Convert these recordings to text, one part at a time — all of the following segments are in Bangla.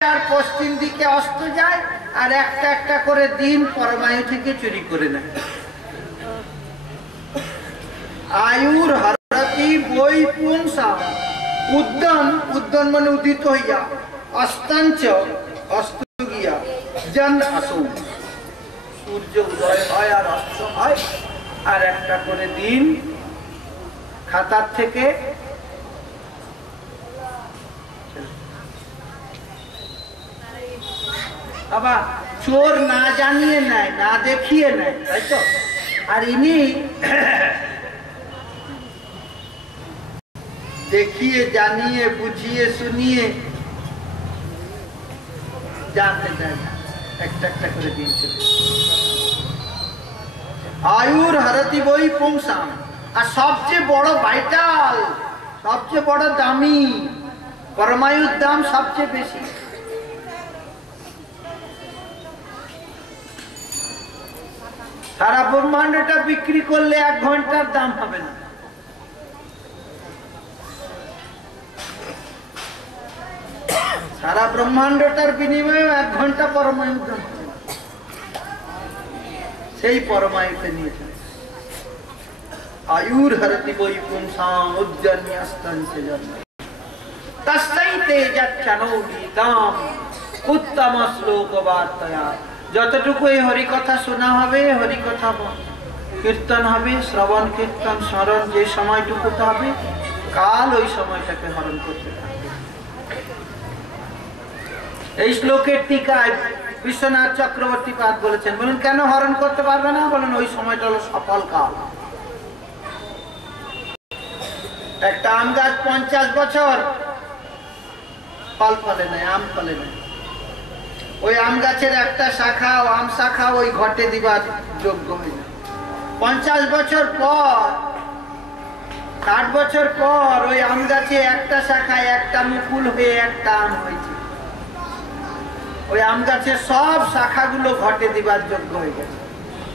আর পশ্চিম দিকে অস্ত যায়, আর একটা একটা করে দিন পরমায়ু থেকে চুরি করে নেয়। আয়ুর হরতি বই পুংসা উদ্যান, উদ্যান মানে উদিত হইয়া, অস্তাঞ্চ অস্ত গিয়া, জন আসৌ সূর্য উদয় হয় আর অস্ত হয়, আর একটা করে দিন খাতার থেকে বাবা চোর না জানিয়ে নেয়, না দেখিয়ে নেয়, তাই তো? আর ইনি দেখিয়ে জানিয়ে বুঝিয়ে শুনিয়ে জানতে চায় না, একটা একটা করে দিয়েছে। আয়ুর হরতি বই পুংসাম, আর সবচেয়ে বড় ভাইটাল, সবচেয়ে বড় দামি পরমায়ুর দাম সবচেয়ে বেশি। সারা ব্রহ্মাণ্ডটা বিক্রি করলে 1 ঘন্টার দাম হবে না। সারা ব্রহ্মাণ্ডটার বিনিময়ে 1 ঘন্টা পরমায়ুর দাম হবে না। সেই পরমায়ুতে নিয়েছে। আয়ুর হরতি বৈ পুংসাম উজ্জন্যস্তঞ্চে জন্ম তস্मै তেজচ্ছনৌগীতম উত্তম শ্লোক বার্তয়া। যতটুকু এই হরিকথা শোনা হবে, হরিকথা কীর্তন হবে, শ্রবণ কীর্তন স্মরণ যে সময়টুকু হবে, কাল ওই সময়টাকে হরণ করতে থাকবে। এই শ্লোকের টিকায় বিশ্বনাথ চক্রবর্তী পাদ বলেছেন, বলেন কেন হরণ করতে পারবে না? বলেন ওই সময়টা হলো সফল কাল। একটা আম গাছ 50 বছর ফল ফলে নাই, আম ফলে নাই, ওই আম গাছের একটা শাখা, আম শাখা ওই ঘটে দিবার যোগ্য হয়ে যায়। 50 বছর পর, 60 বছর পর ওই আম গাছে একটা শাখায় একটা মুকুল হয়ে একটা আম হয়েছে। ওই আম গাছের সব শাখাগুলো ঘটে দিবার যোগ্য হয়ে গেছে,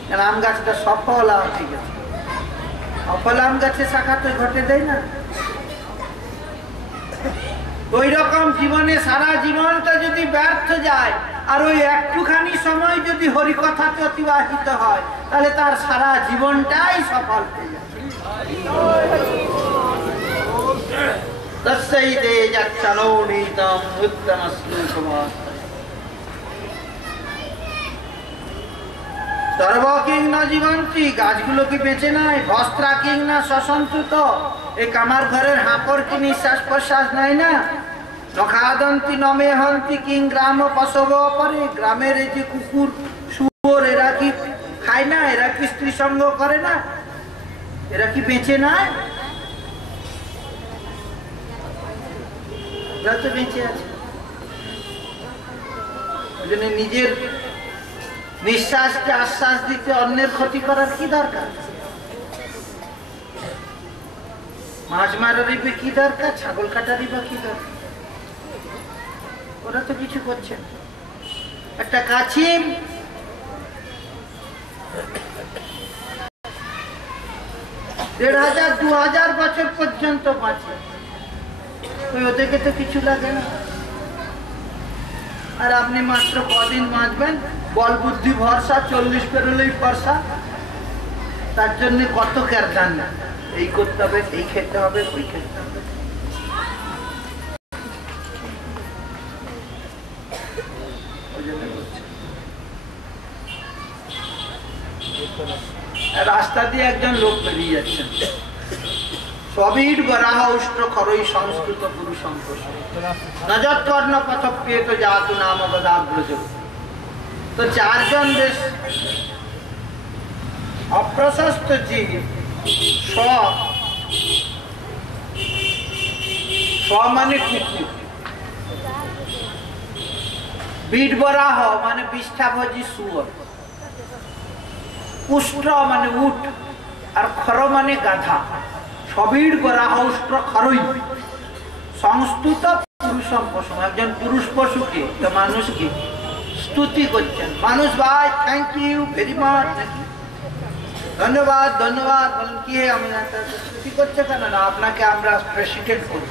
কারণ আম গাছটা সফল আম হয়ে গেছে। সফল আম গাছের শাখা তো ঘটে দেয় না। ওই রকম জীবনে সারা জীবনটা যদি ব্যর্থ যায়, আর ওই একটুখানি সময় যদি হরিকথাতে অতিবাহিত হয়, তাহলে তার সারা জীবনটাই সফল হয়ে যায়। তস্मै তেজচ্ছনৌগীতম উত্তম শ্লোক বার্তয়া। সর্ব কিং না জীবন্তি, গাছগুলো কি বেঁচে নাই? বস্ত্রা কিং না শ্বসন্তুত, এই কামার ঘরের হাঁপড় কি নিঃশ্বাস প্রশ্বাস নাই না? নখাদন্তি নমে হন্তি কিং গ্রাম পশব অপরে, গ্রামের এই যে কুকুর শুয়োর এরা কি খায় না? এরা কি স্ত্রী সঙ্গ করে না? এরা কি বেঁচে নাই? এরা তো বেঁচে আছে। ওই জন্য নিজের নিঃশ্বাসকে আশ্বাস দিতে অন্যের ক্ষতি করার কি দরকার? মাছ মারারই বা কি দরকার? ছাগল কাটারই বা কি দরকার? ওরা তো কিছু করছে না। একটা কাছিম দেড় হাজার 2000 বছর পর্যন্ত বাঁচে, ওই ওদেরকে তো কিছু লাগে না। আর আপনি মাত্র কদিন বাঁচবেন, বল বুদ্ধি ভরসা, 40 পেরোলেই ফর্সা। তার জন্য কত কেরদান, এই করতে হবে, এই খেতে হবে, ওই খেতে হবে। রাস্তা দিয়ে একজন লোক বেরিয়ে যাচ্ছেন, সবির বরাহ উষ্ট্র খরই সংস্কৃত পুরুষং নজর কর্ণ পথপ্রিয়ত জাতু নাম বদাগ্রজ। তো 4 জন বেশ অপ্রশস্ত জীব, স মানে কুকুর, বিট বরাহ মানে বিষ্ঠাভোজী শুয়োর, উষ্ট্র মানে উট, আর খর মানে গাধা। সবির বরাহ উষ্ট্র খরই সংস্তুত পুরুষম পশু, একজন পুরুষ পশুকে, তো মানুষকে স্তুতি করছেন। মানুষ ভাই থ্যাংক ইউ ভেরি মাচ, ধন্যবাদ ধন্যবাদ। বলেন কি হে, আমি স্তুতি করছে কেন? না, আপনাকে আমরা প্রেসিডেন্ট করি।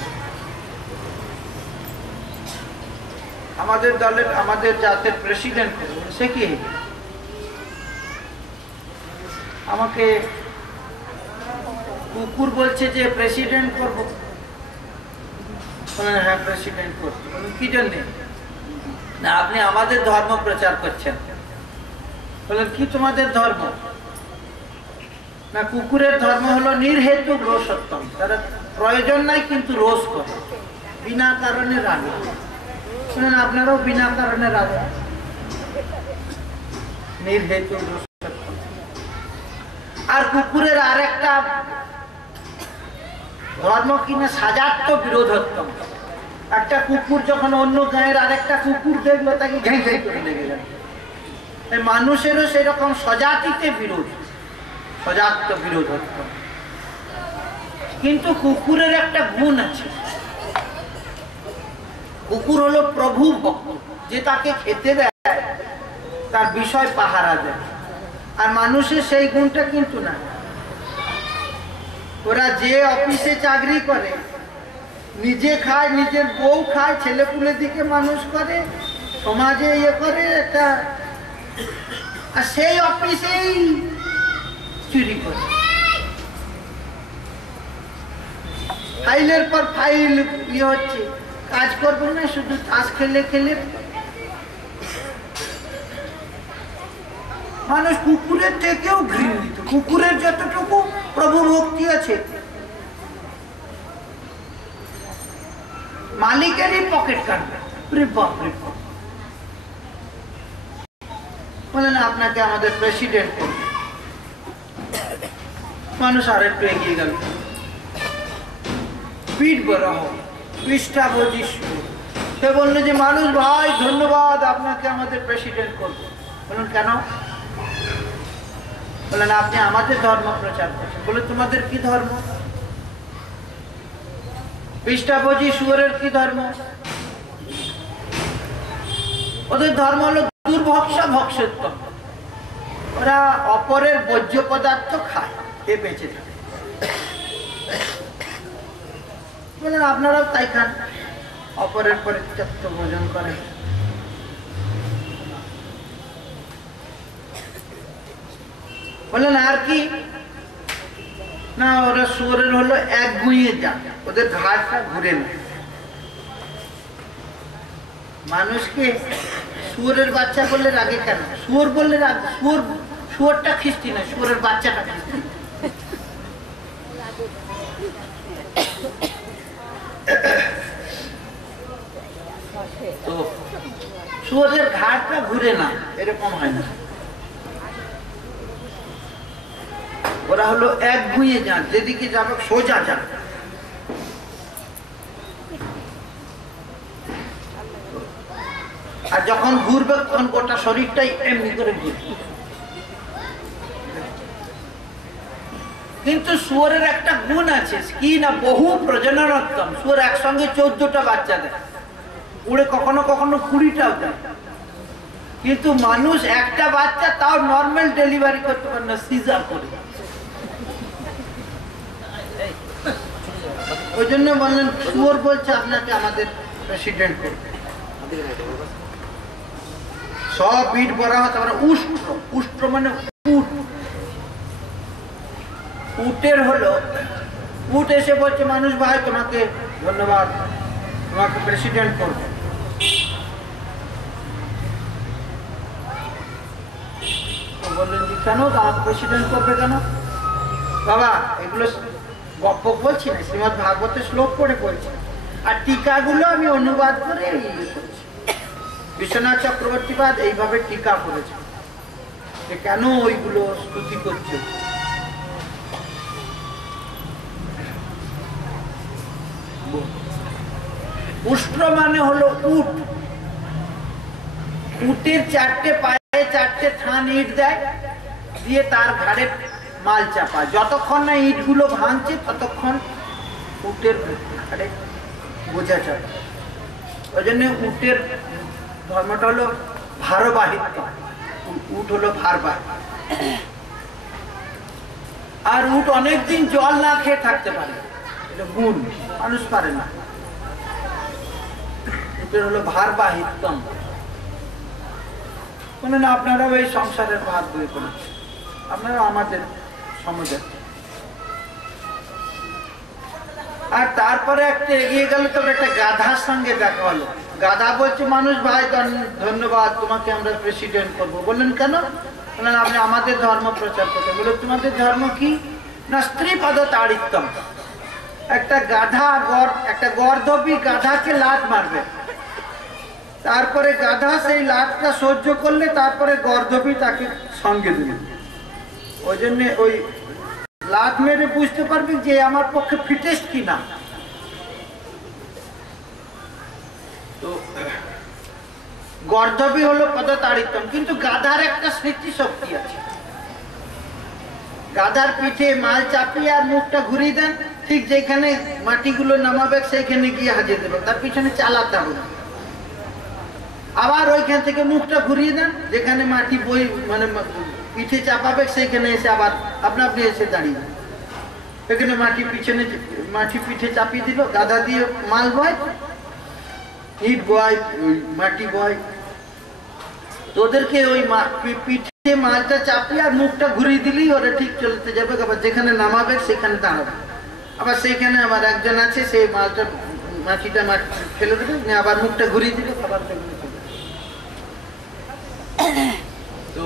আমাদের দলের আমাদের জাতের প্রেসিডেন্ট, সে কি আমাকে কুকুর বলছে যে প্রেসিডেন্ট করবো। হ্যাঁ প্রেসিডেন্ট করবো। কি জন্য? না আপনি আমাদের ধর্ম প্রচার করছেন। বলেন কি তোমাদের ধর্ম? না কুকুরের ধর্ম হলো নির্হেতু রোষোত্তম, তারা প্রয়োজন নাই কিন্তু রোষ করে, বিনা কারণে রাগে। আপনারাও বিনা কারণে রাগে, নির্হেতু রোষোত্তম। আর কুকুরের আরেকটা ধর্ম কিনা সাজাত্য বিরোধোত্তম। একটা কুকুর যখন অন্য গায়ের আরেকটা কুকুর দেখলো তাকে ঘাই ঘাই করে লেগে গেল। মানুষেরও সেরকম সজাতিতে বিরোধ, সজাত্য বিরোধোত্তম। কিন্তু কুকুরের একটা গুণ আছে, কুকুর হলো প্রভু ভক্ত, যে তাকে খেতে দেয় তার বিষয় পাহারা দেয়। আর মানুষের সেই গুণটা কিন্তু না। ওরা যে অফিসে চাকরি করে, নিজে খায়, নিজের বউ খায়, ছেলেপুলে দিকে মানুষ করে, সমাজে ইয়ে করে একটা, আর সেই অফিসেই চুরি করে, ফাইলের পর ফাইল ইয়ে হচ্ছে, কাজ করবো না, শুধু তাস খেলে খেলে। মানুষ কুকুরের থেকেও ঘৃণিত। কুকুরের যতটুকু প্রভু ভক্তি আছে, মালিকেরই পকেট কাটবে। বলেন আপনাকে আমাদের প্রেসিডেন্ট করবে। মানুষ আর একটু এগিয়ে গেল, পিঠ বড় হোক, পৃষ্ঠা বজিস। সে বললো যে মানুষ ভাই ধন্যবাদ, আপনাকে আমাদের প্রেসিডেন্ট করবো। বলুন কেন? বলেন আপনি আমাদের ধর্ম প্রচার করছেন। বলে তোমাদের কি ধর্ম? পৃষ্ঠাভোজী শুয়োরের কি ধর্ম? ওদের ধর্ম হলো দুর্ভক্ষা ভক্ষত্ব। ওরা অপরের বর্জ্য পদার্থ খায়, এ বেঁচে থাকে। বলেন আপনারাও তাই খান, অপরের পরিত্যক্ত ভোজন করেন। বলেন আর কি? না ওরা শুয়োরের হলো এক গুঁয়ে যা, ওদের ঘাটটা ঘুরে না। মানুষকে শুয়োরের বাচ্চা বললে রাগে কেন? শুয়োর বললে রাগে? শুয়োরটা খ্রিস্টি না, শুয়োরের বাচ্চাটা খ্রিস্টি। তো শুয়োরের ঘাটটা ঘুরে না, এরকম হয় না। ওরা হলো এক গুঁয়ে যান, যেদিকে যাবে সোজা যান। আর যখন ঘুরবে তখন গোটা শরীরটাই এমনি করে ঘুরবে। কিন্তু শুয়োরের একটা গুণ আছে, কি না বহু প্রজননোত্তম। শুয়োর একসঙ্গে 14টা বাচ্চা দেয়, উড়ে কখনো কখনো 20টাও দেয়। কিন্তু মানুষ একটা বাচ্চা তাও নর্মাল ডেলিভারি করতে পারে না, সিজার করে। ওই জন্য বললেন শুয়োর বলছে আপনাকে আমাদের প্রেসিডেন্ট করবে। সব পিঠ বড় হয়। তারপরে উষ্ট্র, উষ্ট্র মানে উট। উটের হলো, উট এসে বলছে মানুষ ভাই তোমাকে ধন্যবাদ, তোমাকে প্রেসিডেন্ট করবে। বললেন যে কেন আমাকে প্রেসিডেন্ট করবে কেন? বাবা এগুলো গপ্প বলছি না, শ্রীমদ ভাগবতের শ্লোক পড়ে বলছি। আর টিকাগুলো আমি অনুবাদ করে করছি। বিশ্বনাথ চক্রবর্তীবাদ এইভাবে টিকা করেছে, কেন ওইগুলো স্তুতি করছে। উষ্ট্র মানে হলো উট। উটের 4টে পায়ে 4টে থান ইট দেয়, দিয়ে তার ঘাড়ে মাল চাপা। যতক্ষণ না ইটগুলো ভাঙছে ততক্ষণ উটের ঘাড়ে বোঝা চাপা। ওই জন্য উটের ধর্মটা হলো ভারবাহিত্ব। উট হলো ভারবাহী। আর উট অনেকদিন জল না খেয়ে থাকতে পারে, এটা গুণ, মানুষ পারে না। দুটোর হলো ভারবাহিত্যম। না আপনারাও এই সংসারের ভার বয়ে করেছেন, আপনারা আমাদের সমাজে। আর তারপরে একটা এগিয়ে গেল, তো একটা গাধার সঙ্গে দেখা হলো। গাধা বলছে, মানুষ ভাই ধন্যবাদ, তোমাকে আমরা প্রেসিডেন্ট করবো। বললেন কেন? বললেন আপনি আমাদের ধর্ম প্রচার করতে। বলে তোমাদের ধর্ম কি? না স্ত্রী পদতাড়িত্যম। একটা গাধা একটা গর্দভী গাধাকে লাথ মারবে, তারপরে গাধা সেই লাথটা সহ্য করলে তারপরে গর্দভী তাকে সঙ্গে দেবে। ওই জন্য ওই লাথ মেরে বুঝতে পারবে যে আমার পক্ষে ফিটেস্ট কিনা। তো গর্দভী হলো পদতাড়িত্যম। কিন্তু গাধার একটা স্মৃতি শক্তি আছে। গাধার পিঠে মাল চাপিয়ে আর মুখটা ঘুরিয়ে দেন, ঠিক যেখানে মাটিগুলো নামাবে সেইখানে গিয়ে হাজির দেবে, তার পিছনে চালাতে হবে না। আবার ওইখান থেকে মুখটা ঘুরিয়ে দেন, যেখানে মাটি বই মানে পিঠে চাপাবে সেইখানে এসে আবার আপনা আপনি এসে দাঁড়িয়ে। এখানে মাটি পিঠে চাপিয়ে দিল, গাধা দিয়ে মাল বয়, ইট বয়, মাটি বয়। তোদেরকে ওই পিঠে মালটা চাপিয়ে আর মুখটা ঘুরিয়ে দিলেই ওরা ঠিক চলতে যাবে। আবার যেখানে নামাবে সেখানে দাঁড়াবে। আবার সেইখানে আমার একজন আছে, সেই মাটিটা ফেলে দেবে, আবার মুখটা ঘুরিয়ে দিলে আবার সেখানে চলে। তো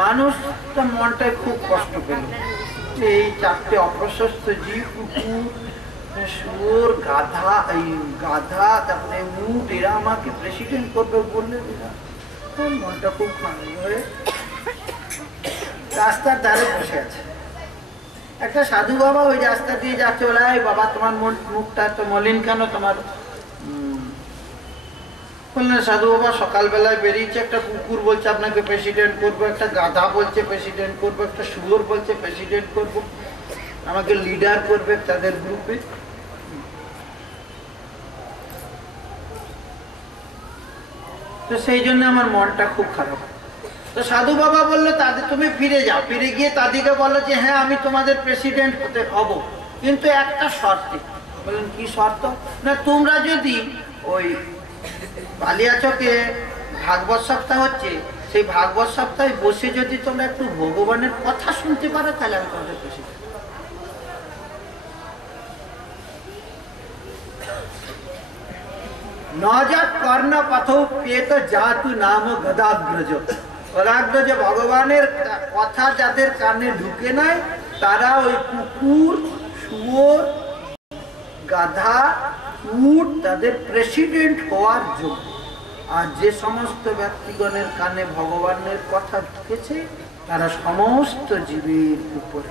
মানুষটা মনটায় খুব কষ্ট পেল, এই চারটে অপ্রশস্ত জীব, কুকুর, শুয়োর, গাধা, তারপরে উট, এরা আমাকে প্রেসিডেন্ট করবে বললে, মনটা খুব খারাপ হয়ে রাস্তার ধারে বসে আছে। একটা সাধু বাবা ওই রাস্তা দিয়ে যাচ্ছে, বলে বাবা তোমার মুখটা তো মলিন কেন? তোমার বললেন সাধু বাবা সকালবেলায় বেরিয়েছে, একটা কুকুর বলছে আপনাকে প্রেসিডেন্ট করবো, একটা গাধা বলছে প্রেসিডেন্ট করবো, একটা শুয়োর বলছে প্রেসিডেন্ট করবো, আমাকে লিডার করবে তাদের গ্রুপে। তো সেই জন্য আমার মনটা খুব খারাপ। তো সাধু বাবা বললো তাদের তুমি ফিরে যাও, ফিরে গিয়ে তাদেরকে বলো যে হ্যাঁ আমি তোমাদের প্রেসিডেন্ট হব, কিন্তু একটা শর্তে। বললেন কি শর্ত? না তোমরা যদি ওই বালিয়াচকে ভাগবত সপ্তাহ হচ্ছে, সেই ভাগবত সপ্তাহে বসে যদি তোমরা একটু ভগবানের কথা শুনতে পারো, তাহলে আমি তোমাদের প্রেসিডেন্ট। নজত কর্ণ পথ পেত জাতু নাম গদাগ্রজ। গদাগ্রজ ভগবানের কথা যাদের কানে ঢুকে নাই, তারা ওই কুকুর, শুয়োর, গাধা, উট তাদের প্রেসিডেন্ট হওয়ার যোগ্য। আর যে সমস্ত ব্যক্তিগণের কানে ভগবানের কথা ঢুকেছে, তারা সমস্ত জীবের উপরে,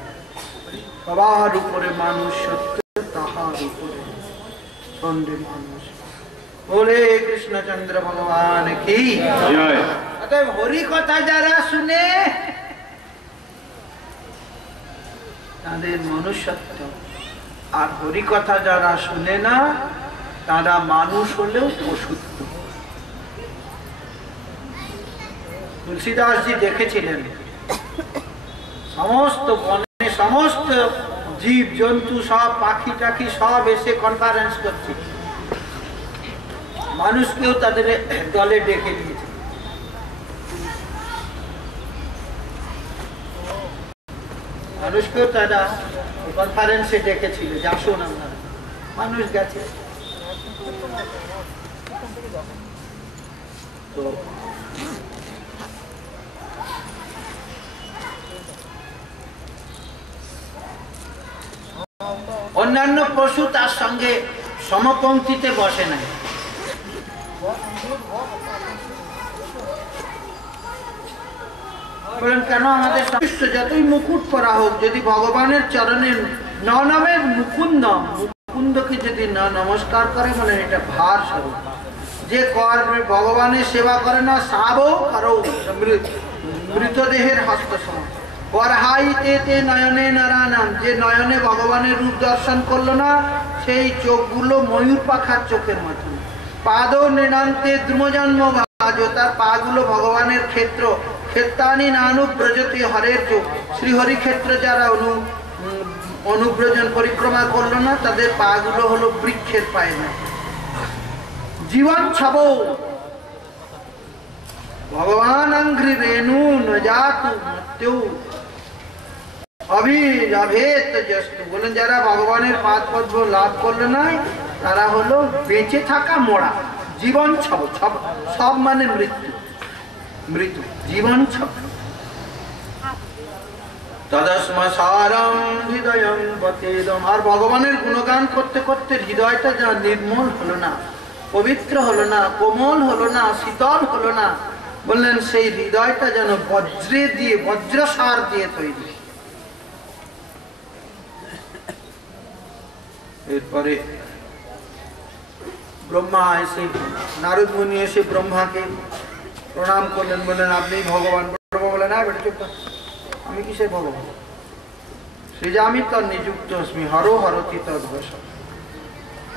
সবার উপরে মানুষ সত্য, তাহার উপরে চন্দ্রে মানুষ। বলে কৃষ্ণচন্দ্র ভগবান কি জয়। অতএব হরি কথা যারা শুনে তাদের মনুষ্যত্ব, আর হরি কথা যারা শুনে না তারা মানুষ হলেও পশুত্ব। তুলসীদাসজি দেখেছিলেন সমস্ত বনে সমস্ত জীব জন্তু সব পাখি টাখি সব এসে কনফারেন্স করছে, মানুষকেও তাদের দলে ডেকে দিয়েছে। মানুষকেও তারা কনফারেন্সে ডেকেছিল যে আসুন আপনারা। মানুষ গেছে। তো অন্যান্য পশু তার সঙ্গে সমপংক্তিতে বসে নাই। বলেন কেন? আমাদের যতই মুকুট করা হোক, যদি ভগবানের চরণে নামের মুকুন্দকে যদি না নমস্কার করে, বলে এটা ভার স্বরূপ। যে কর্মে ভগবানের সেবা করে না, সাবও কারো মৃতদেহের হস্তসম। বরহাইতে নয়নে নারায়ণ, যে নয়নে ভগবানের রূপ দর্শন করলো না, সেই চোখগুলো ময়ূর পাখার চোখের মতন। পাদ নৃণান্তে দ্রুমজন্ম ভাজ, তার পাগুলো ভগবানের ক্ষেত্র। ক্ষেত্রানি নানুব্রজতি হরের চোখ, শ্রীহরি ক্ষেত্র যারা অনুব্রজন পরিক্রমা করলো না, তাদের পাগুলো হলো বৃক্ষের পায়ে না। জীবন ছবো ভগবান অঙ্ঘ্রি রেণু ন জাতু মৃত্যু অভিরভেত জস্তু। বলেন যারা ভগবানের পাদ পদ্ম লাভ করলো না তারা হলো বেঁচে থাকা মরা। জীবন ছব, সব মানে মৃত্যু, মৃত্যু জীবন ছব। আর ভগবানের গুণগান করতে করতে হৃদয়টা যা নির্মল হলো না, পবিত্র হলো না, কোমল হলো না, শীতল হলো না, বললেন সেই হৃদয়টা যেন বজ্রে দিয়ে, বজ্রসার দিয়ে তৈরি। এরপরে ব্রহ্মা এসে, নারদ মুনি এসে ব্রহ্মাকে প্রণাম করলেন, বললেন আপনি ভগবান। ব্রহ্মা বলেন না বেটা চুপ, আমি কিসের ভগবান? সৃজামি তদ নিযুক্ত অস্মি হরো হরতি তদ্বশ।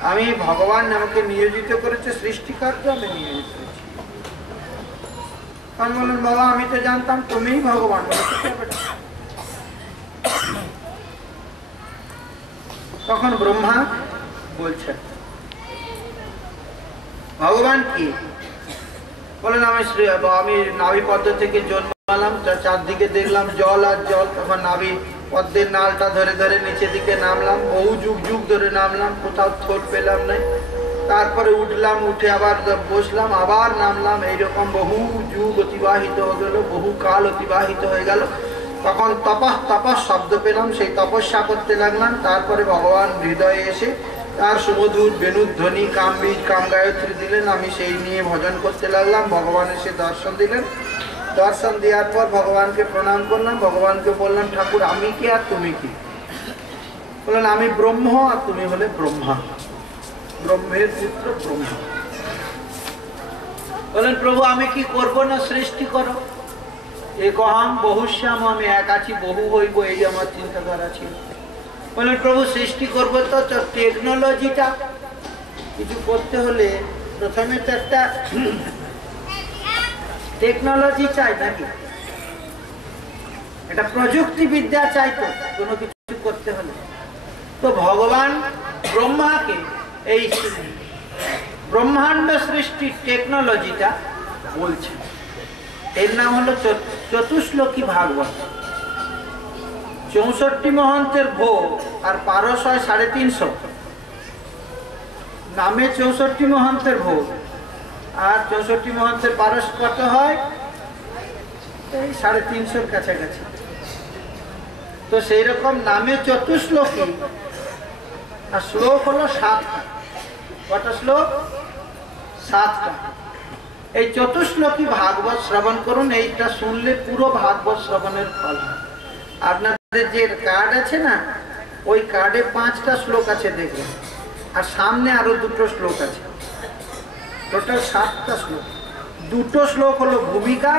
আমি ভগবান আমাকে নিয়োজিত করেছে সৃষ্টি কার্য, আমি নিয়োজিত করেছি। আমি বললেন বাবা আমি তো জানতাম তুমিই ভগবান। তখন ব্রহ্মা বলছেন ভগবান কি? বলেন আমি নাভি পদ্ম থেকে জন্মালাম, চারদিকে দেখলাম জল আর জল, তখন নাভি পদ্মের নালটা ধরে ধরে নিচের দিকে নামলাম, বহু যুগ যুগ ধরে নামলাম, কোথাও ঠোঁট পেলাম না। তারপরে উঠলাম, উঠে আবার বসলাম, আবার নামলাম, এইরকম বহু যুগ অতিবাহিত হয়ে গেল, বহু কাল অতিবাহিত হয়ে গেল। তখন তপস তপস শব্দ পেলাম, সেই তপস্যা করতে লাগলাম। তারপরে ভগবান হৃদয়ে এসে তার সুমধুর বেণুধ্বনি কামবীজ কাম গায়ত্রী দিলেন, আমি সেই নিয়ে ভজন করতে লাগলাম। ভগবান এসে দর্শন দিলেন, দর্শন দেওয়ার পর ভগবানকে প্রণাম করলাম। ভগবানকে বললাম ঠাকুর আমি কি আর তুমি কি? বললেন আমি ব্রহ্ম আর তুমি হলে ব্রহ্মা, ব্রহ্মের পুত্র ব্রহ্মা। বলেন প্রভু আমি কি করব না সৃষ্টি করো? একহং বহুশ্যাম, আমি এক আছি বহু হইব, এই আমার চিন্তাধারা ছিল। বলেন প্রভু সৃষ্টি করবো তো টেকনোলজিটা কিছু করতে হলে প্রথমে তো একটা টেকনোলজি চাই নাকি, এটা প্রযুক্তিবিদ্যা চাই তো কোনো কিছু করতে হলে। তো ভগবান ব্রহ্মাকে এই ব্রহ্মাণ্ড সৃষ্টির টেকনোলজিটা বলছেন। এর নাম হলো চতুশ্লোকী ভাগবত। 64 মহন্তের ভোগ আর পারস হয় 350। নামে 64 মহন্তের ভোগ আর 64 মহন্তের পারস কত হয়? এই 350 কাছাকাছি। তো সেই রকম নামে চতুশ্লোকী আর শ্লোক হলো 7টা। কটা শ্লোক? 7টা। এই চতুশ্লোকী ভাগবত শ্রবণ করুন, এইটা শুনলে পুরো ভাগবত শ্রবণের ফল হয়। আপনাদের যে কার্ড আছে না, ওই কার্ডে 5টা শ্লোক আছে দেখবেন, আর সামনে আরো 2টো শ্লোক আছে, টোটাল 7টা শ্লোক। 2টো শ্লোক হলো ভূমিকা,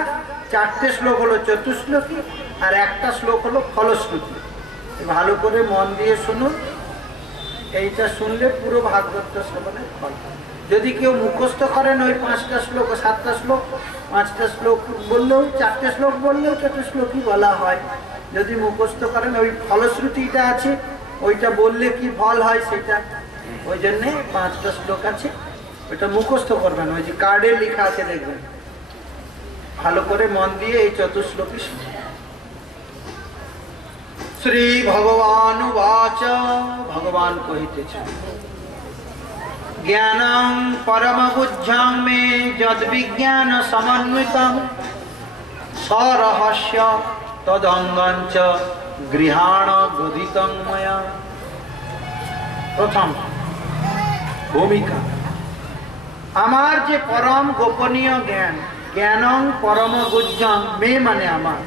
4টে শ্লোক হলো চতুশ্লোকী, আর 1টা শ্লোক হলো ফলশ্রুতি। ভালো করে মন দিয়ে শুনুন, এইটা শুনলে পুরো ভাগবত শ্রবণের ফল। যদি কেউ মুখস্থ করেন ওই 5টা শ্লোক, 7টা শ্লোক, 5টা শ্লোক বললেও, 4টে শ্লোক বললেও চতুশ্লোকী বলা হয়। যদি মুখস্থ করেন ওই ফলশ্রুতিটা আছে, ওইটা বললে কি ফল হয় সেটা, ওই জন্যে 5টা শ্লোক আছে, ওইটা মুখস্থ করবেন। ওই যে কার্ডে লেখা আছে দেখবেন, ভালো করে মন দিয়ে এই চতুশ্লোকী শুনুন। শ্রী ভগবান উবাচ, ভগবান কহিতেছেন জ্ঞানং পরম বুদ্ধ্যং মে যদ বিজ্ঞান সমন্বিতং সরহস্য তদঙ্গঞ্চ গৃহাণ গদিতং ময়া। প্রথম ভূমিকা, আমার যে পরম গোপনীয় জ্ঞান, জ্ঞানং পরম বুদ্ধ্যং মে মানে আমার,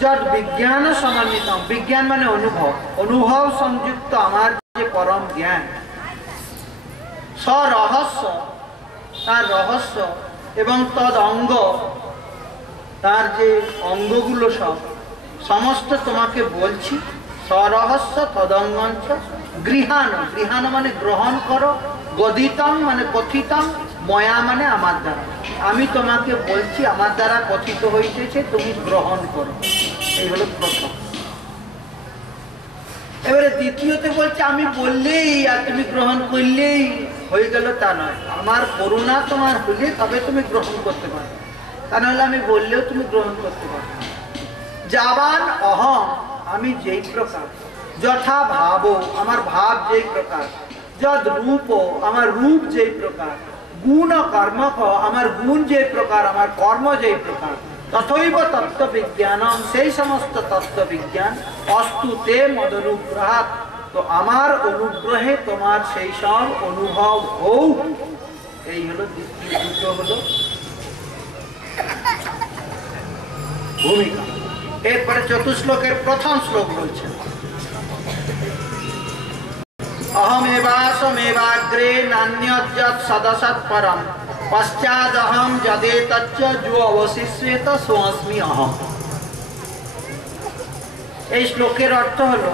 যদ বিজ্ঞান সমন্বিতং, বিজ্ঞান মানে অনুভব, অনুভব সংযুক্ত আমার যে পরম জ্ঞান, সরহস্য তার রহস্য, এবং তদ অঙ্গ তার যে অঙ্গগুলো সব সমস্ত তোমাকে বলছি। সরহস্য তদঙ্গঞ্চ গৃহাণ, গৃহাণ মানে গ্রহণ করো, গদিতং মানে কথিতং, ময়া মানে আমার দ্বারা, আমি তোমাকে বলছি, আমার দ্বারা কথিত হইতেছে, তুমি গ্রহণ করো। এই হলো প্রথম। এবারে দ্বিতীয়তে বলছে আমি বললেই আর তুমি গ্রহণ করলেই হয়ে গেল তা নয়, আমার করুণা তোমার হলে তবে তুমি গ্রহণ করতে পারো, তা নাহলে আমি বললেও তুমি গ্রহণ করতে পারো। যাবান অহম, আমি যেই প্রকার, যথা ভাব, আমার ভাব যেই প্রকার, যদ রূপ, আমার রূপ যেই প্রকার, গুণ কর্ম, আমার গুণ যে প্রকার, আমার কর্ম যেই প্রকার, তথৈব তত্ত্ববিজ্ঞানম, সেই সমস্ত তত্ত্ববিজ্ঞান, অস্তুতে মদনুগ্রহাৎ, তো আমার অনুগ্রহে তোমার সেই সব অনুভব হোক। এই হলো দ্বিতীয়, দুটো হলো ভূমিকা। এরপরে চতুশ্লোকের প্রথম শ্লোক বলছে অহমেবাসমেবাগ্রে নান্যযৎ সদসৎ পরম পশ্চাদহম যদেতচ্চ যো অবশিষ্যেত সোऽস্মি অহম। এই শ্লোকের অর্থ হলো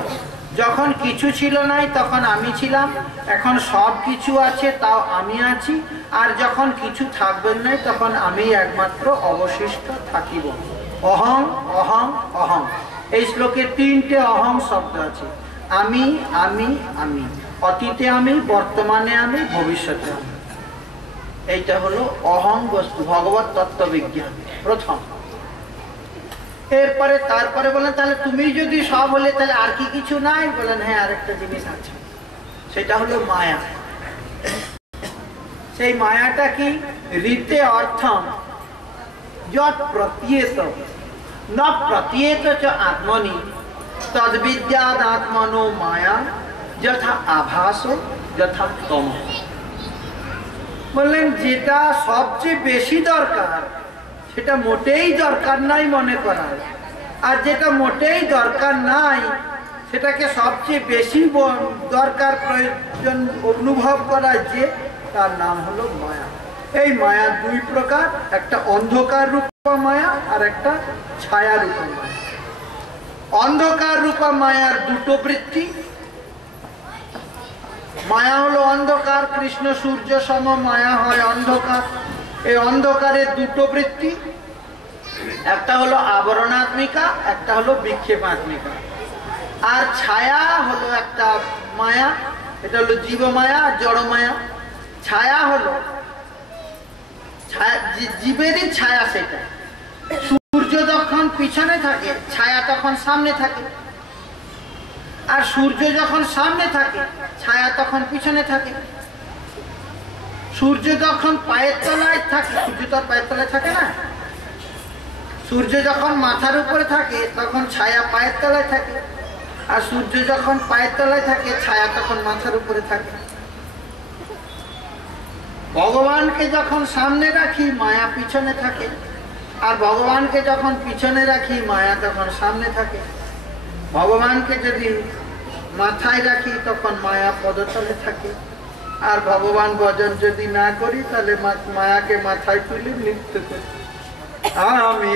যখন কিছু ছিল নাই তখন আমি ছিলাম, এখন সব কিছু আছে তাও আমি আছি, আর যখন কিছু থাকবেন নাই তখন আমি একমাত্র অবশিষ্ট থাকিব। অহং অহং অহং, এই শ্লোকে তিনটে অহং শব্দ আছে, আমি আমি আমি, অতীতে আমি, বর্তমানে আমি, ভবিষ্যতে আমি। এইটা হলো অহং বস্তু, ভগবত তত্ত্ববিজ্ঞান প্রথম। এরপরে তারপরে বলেন তাহলে তুমি যদি সব হলে তাহলে আর কি কিছু নাই? বলেন হ্যাঁ, আরেকটা জিনিস আছে, সেটা হলো মায়া। সেই মায়াটা কি? রীতে অর্থম যৎ প্রতীয়ত ন প্রতীয়ত চ আত্মনি তদ্বিদ্যাদ আত্মনো মায়া যথা আভাস যথা তম। বললেন যেটা সবচেয়ে বেশি দরকার সেটা মোটেই দরকার নাই মনে করায়, আর যেটা মোটেই দরকার নাই সেটাকে সবচেয়ে বেশি দরকার প্রয়োজন অনুভব করার যে তার নাম হলো মায়া। এই মায়া দুই প্রকার, একটা অন্ধকার রূপা মায়া আর একটা ছায়া রূপা মায়া। অন্ধকার রূপা মায়ার দুটো বৃত্তি, মায়া হলো অন্ধকার, কৃষ্ণ সূর্য সম মায়া হয় অন্ধকার। এই অন্ধকারের দুটো বৃত্তি, একটা হলো আবরণাত্মিকা, একটা হলো বিক্ষেপাত্মিকা। আর ছায়া হলো একটা মায়া, এটা হলো জীব মায়া আর জড় মায়া। ছায়া হলো জীবেরই ছায়া, সেটা সূর্য যখন পিছনে থাকে ছায়া তখন সামনে থাকে, আর সূর্য যখন সামনে থাকে ছায়া তখন পিছনে থাকে। সূর্য যখন পায়ের তলায় থাকে, সূর্য তো আর পায়ের তলায় থাকে না, সূর্য যখন মাথার উপরে থাকে তখন ছায়া পায়ের তলায় থাকে, আর সূর্য যখন পায়ের তলায় থাকে ছায়া তখন মাথার উপরে থাকে। ভগবানকে যখন সামনে রাখি মায়া পিছনে থাকে, আর ভগবানকে যখন পিছনে রাখি মায়া তখন সামনে থাকে। ভগবানকে যদি মাথায় রাখি তখন মায়া পদতলে থাকে, আর ভগবান ভজন যদি না করি তাহলে মায়াকে মাথায় তুলে নৃত্য করি। আমি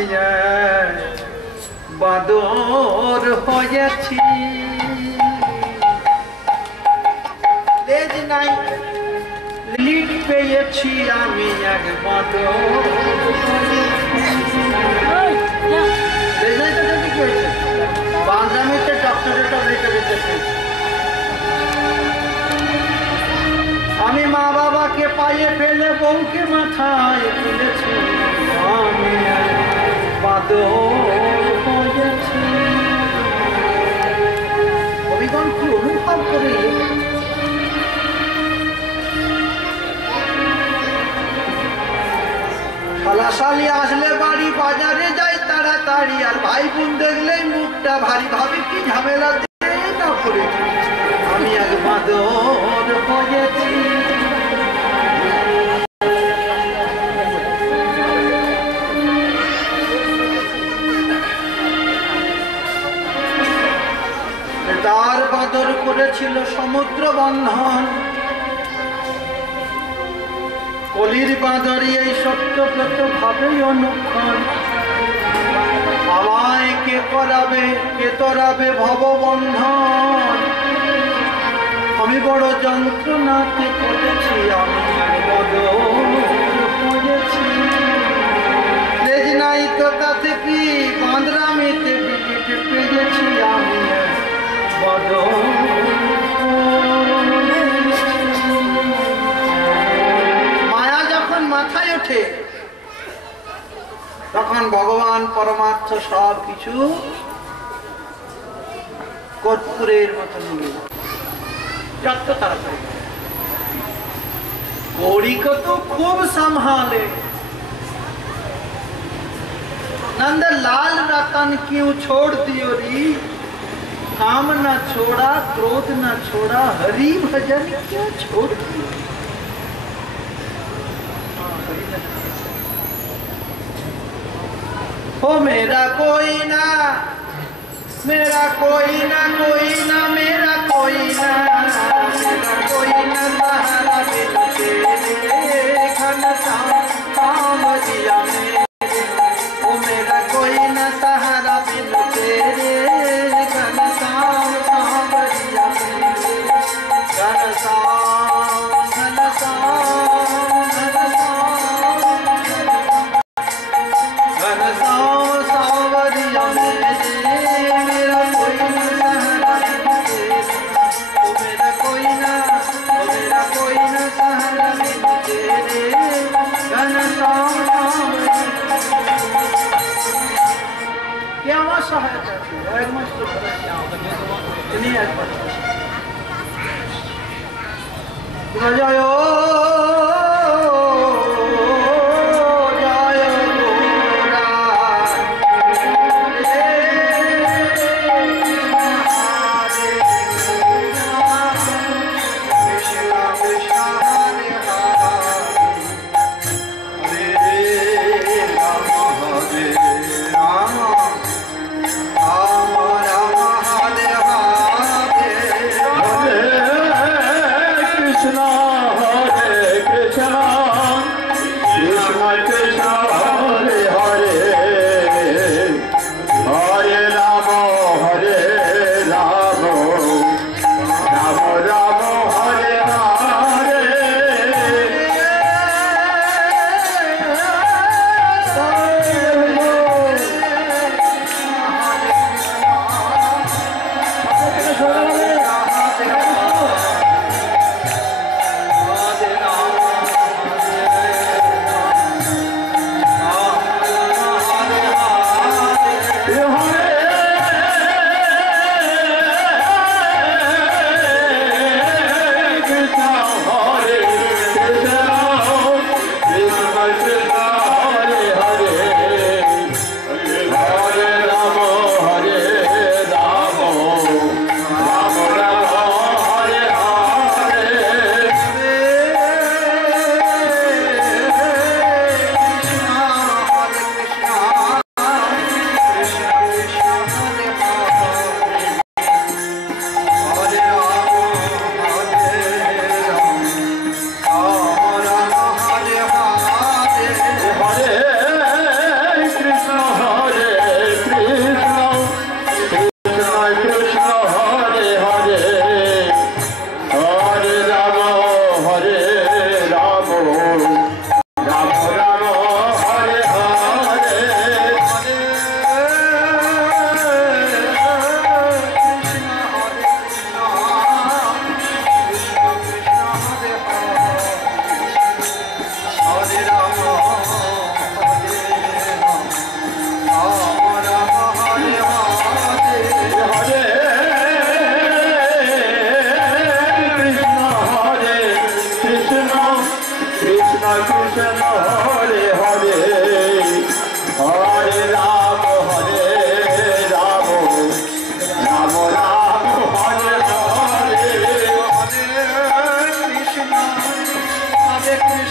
বাদর হয়েছি, লেজ নাই লিট পেয়েছি, আমি এক বাদর। বাংলামিতে ডক্টরেট অফ লিটারেচার। আমি মা বাবাকে পায়ে ফেলে বউকে মাথায় তুলেছি, আমি বাদর হয়েছি। কবিগণ কি অনুভব করে? শালাশালি আসলে বাড়ি বাজারে যাই তাড়াতাড়ি, আর ভাই বোন দেখলেই মুখটা ভারী, ভাবি কি ঝামেলা না করেছি, আমি এক বাদর হয়েছি। তার বাদর করেছিল সমুদ্র বন্ধন, কলির বাঁদরি এই সত্যব্রত ভাবেই অনুক্ষণ। আমায় কে করাবে, কে তরাবে ভববন্ধন, আমি বড় যন্ত্রণাতে পড়েছি, আমি বাদর হয়েছি। লেজ নাই তো তাতে কি, বাঁদরামিতে বিলিট পেয়েছি, আমি বাদর উঠে তখন ভগবান পরমার্থ সব কিছু কর্পূরের মতো নিয়ে যত তাড়াতাড়ি। कौड़ी को तो खूब संभाले, नंद लाल रतन क्यों छोड़ दियो री, काम न छोड़ा क्रोध न छोड़ा, हरि भजन क्यों छोड़ दियो। हो मेरा कोई ना, मेरा कोई ना, कोई ना, मेरा कोई ना, मेरा कोई ना, सहारा बिन तेरे घन सावरिया मेरे। ओ मेरा कोई ना सहारा बिन तेरे घन सावरिया मेरे। घन घन घन सावरिया मेरे। मेरा कोई ना सहारा बिन तेरे। ओ मेरा कोई ना, ओ मेरा कोई ना सहारा बिन तेरे घन सावरिया। क्या আমার সহায়তা আছে একমাত্র তিনি একমাত্র। জয়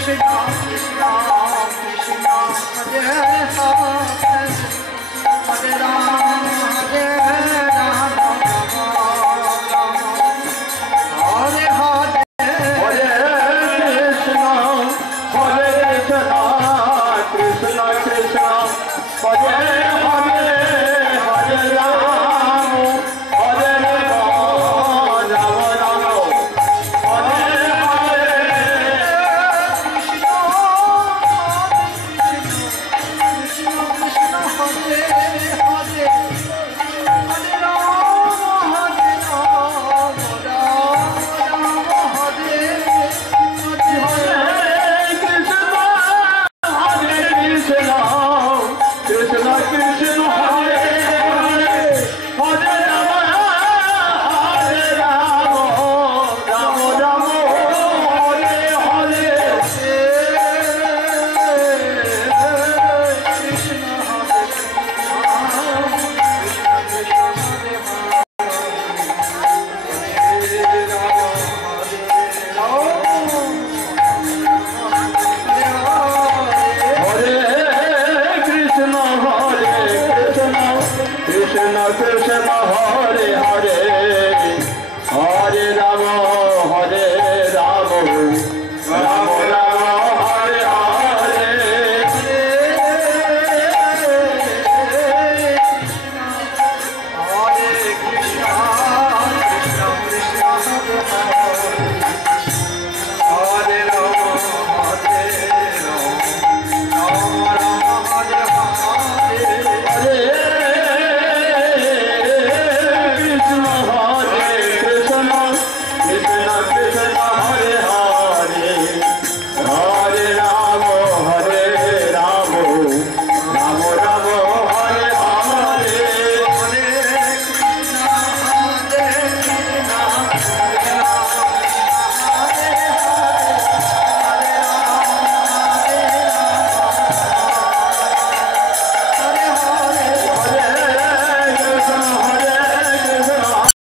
Krishna Krishna Krishna Hare Hare